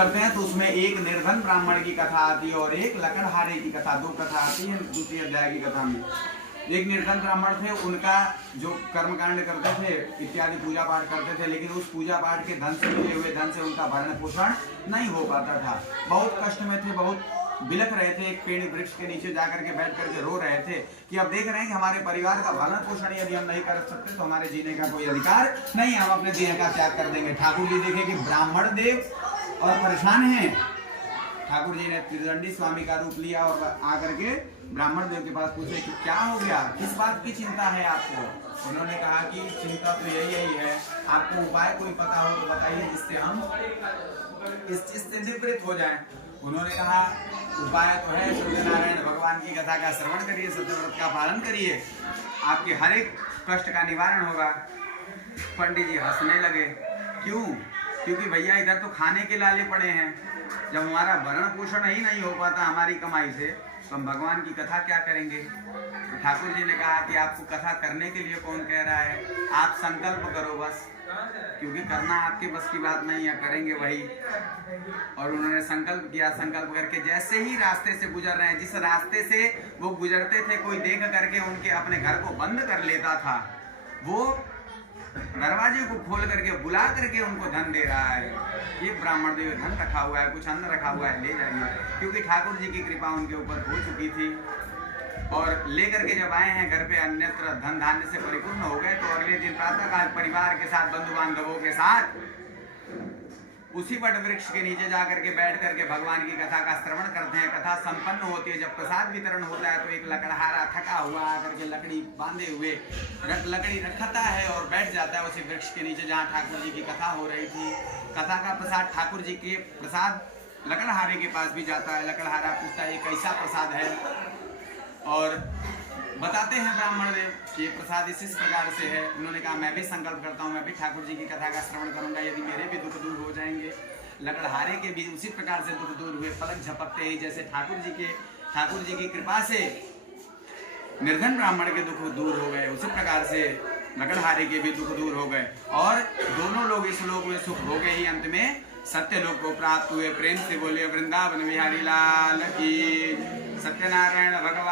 करते हैं तो उसमें एक निर्धन ब्राह्मण की कथा आती है और एक लकड़हारे की कथा, दो कथा आती है दूसरी अध्याय की कथा में। एक निर्धन ब्राह्मण थे, उनका जो कर्मकांड करते थे इत्यादि पूजा पाठ करते थे, लेकिन उस पूजा पाठ के धन से मिले हुए धन से उनका भरण पोषण नहीं हो पाता था। बहुत कष्ट में थे, बहुत बिलख रहे थे, एक पेड़ वृक्ष के नीचे जाकर के बैठ करके रो रहे थे कि अब देख रहे हैं कि हमारे परिवार का भरण पोषण यदि हम नहीं कर सकते तो हमारे जीने का कोई अधिकार नहीं, हम अपने देह का त्याग कर देंगे। ठाकुर जी देखे कि ब्राह्मण देव और परेशान हैं। ठाकुर जी ने त्रिदंडी स्वामी का रूप लिया और आकर के ब्राह्मण देव के पास पूछे कि क्या हो गया, किस बात की चिंता है आपको। उन्होंने कहा कि चिंता तो यही है, आपको उपाय कोई पता हो तो बताइए जिससे हम इस चीज से निवृत्त हो जाएं। उन्होंने कहा उपाय तो है, सत्यनारायण भगवान की कथा का श्रवण करिए, सत्यव्रत का पालन करिए, आपके हर एक कष्ट का निवारण होगा। पंडित जी हंसने लगे। क्यों? क्योंकि भैया इधर तो खाने के लाले पड़े हैं, जब हमारा भरण पोषण ही नहीं हो पाता हमारी कमाई से तो हम भगवान की कथा क्या करेंगे। तो ठाकुर जी ने कहा कि आपको कथा करने के लिए कौन कह रहा है, आप संकल्प करो बस, क्योंकि करना आपके बस की बात नहीं है, करेंगे वही। और उन्होंने संकल्प किया, संकल्प करके जैसे ही रास्ते से गुजर रहे हैं, जिस रास्ते से वो गुजरते थे कोई देख करके उनके अपने घर को बंद कर लेता था, वो दरवाजे को खोल करके बुला करके उनको धन दे रहा है। ये ब्राह्मण देव धन रखा हुआ है, कुछ अन्न रखा हुआ है, ले जाइए, क्योंकि ठाकुर जी की कृपा उनके ऊपर हो चुकी थी। और लेकर के जब आए हैं घर पे अन्यत्र धन धान्य से परिपूर्ण हो गए, तो अगले दिन प्रातःकाल परिवार के साथ, बंधु बांधवों के साथ उसी वट वृक्ष के नीचे जाकर के बैठ करके भगवान की कथा का श्रवण करते हैं। कथा संपन्न होती है, जब प्रसाद वितरण होता है तो एक लकड़हारा थका हुआ आकर के लकड़ी बांधे हुए लकड़ी रखता है और बैठ जाता है उसी वृक्ष के नीचे जहाँ ठाकुर जी की कथा हो रही थी। कथा का प्रसाद ठाकुर जी के प्रसाद लकड़हारे के पास भी जाता है। लकड़हारा पूछता है ये कैसा प्रसाद है, और बताते हैं ब्राह्मण देव कि ये प्रसाद इस प्रकार से है। उन्होंने कहा मैं भी संकल्प करता हूँ, मैं भी ठाकुर जी की कथा का श्रवण करूंगा, यदि मेरे भी दुख दूर हो जाएंगे। लकड़हारे के भी उसी प्रकार से दुख दूर हुए। पलक झपकते ही जैसे ठाकुर जी की कृपा से निर्धन ब्राह्मण के दुख दूर हो गए, उसी प्रकार से लकड़हारे के भी दुख दूर हो गए और दोनों लोग इस लोक में सुख हो गए ही अंत में सत्य लोक को प्राप्त हुए। प्रेम से बोलिए वृंदावन बिहारी लाल की। सत्यनारायण भगवान